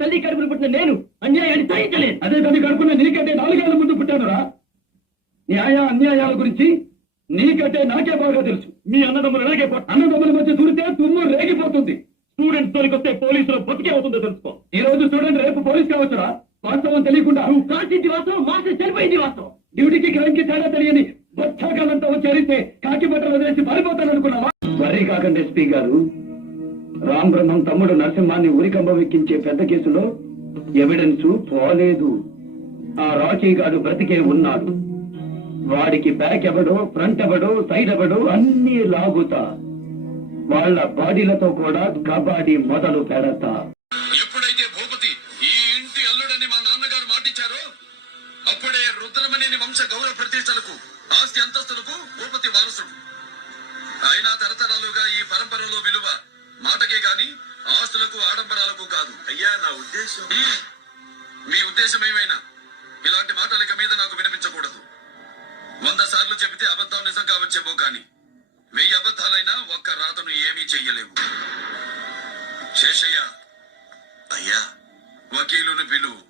తల్లి కడుపును పుట్టిన నేను అన్యాయాన్ని సహించలేదు. అదే తల్లి కడుపున నీకంటే 4 ఏళ్ల ముందు పుట్టానురా. న్యాయ అన్యాయాల గురించి నీకంటే నాకే బాగా తెలుసు. మీ అన్నదమ్ములు అన్నదమ్ముల మధ్య దూరితే తుమ్ము రేగిపోతుంది. స్టూడెంట్స్ తోలికి వస్తే పోలీసులు బతికే అవుతుందో తెలుసుకో. ఈ రోజు స్టూడెంట్ రేపు పోలీస్ కావచ్చురా. వాస్తవం తెలియకుండా నువ్వు కాల్చింది వాస్తవం, మాస్టర్ చనిపోయింది వాస్తవం. డ్యూటీకి క్రైమ్ కి తేడా తెలియని బొచ్చాకాలంతా చేరితే కాకి బట్టలు వదిలేసి పారిపోతాననుకున్నావా? వరి కాకండి ఎస్పీ గారు. రామ్ బ్రహ్మం తమ్ముడు నరసింహాన్ని ఉరికంబం ఎక్కించే పెద్ద కేసులో ఎవిడెన్స్ పోలేదు. ఆ రాకీ గాడు బ్రతికే ఉన్నాడు. వాడికి బ్యాక్ ఎవడో, ఫ్రంట్ ఎవడో, సైడ్ ఎవడో అన్ని లాగుతా. వాళ్ళ బాడీలతో కూడా కబాడీ మొదలు పెడతా. ఎప్పుడైతే భూపతి ఈ ఇంటి అల్లుడని మా నాన్నగారు మాటిచ్చారో అప్పుడే రుద్రమణిని వంశ గౌరవ ప్రతిష్టలకు, ఆస్తి అంతస్తులకు భూపతి వారసుడు. అయినా తరతరాలుగా ఈ పరంపరలో విలువ మాటకే గాని ఆస్తులకు ఆడంబరాలకు కాదు. అయ్యా నా ఉద్దేశం. మీ ఉద్దేశం ఏమైనా ఇలాంటి మాటలు ఇక మీద నాకు వినిపించకూడదు. 100 సార్లు చెబితే అబద్ధం నిజం కావచ్చేమో కానీ 1000 అబద్ధాలైనా ఒక్క రాతను ఏమీ చెయ్యలేవు. శేషయ్య, అయ్యా వకీలును పిలువు.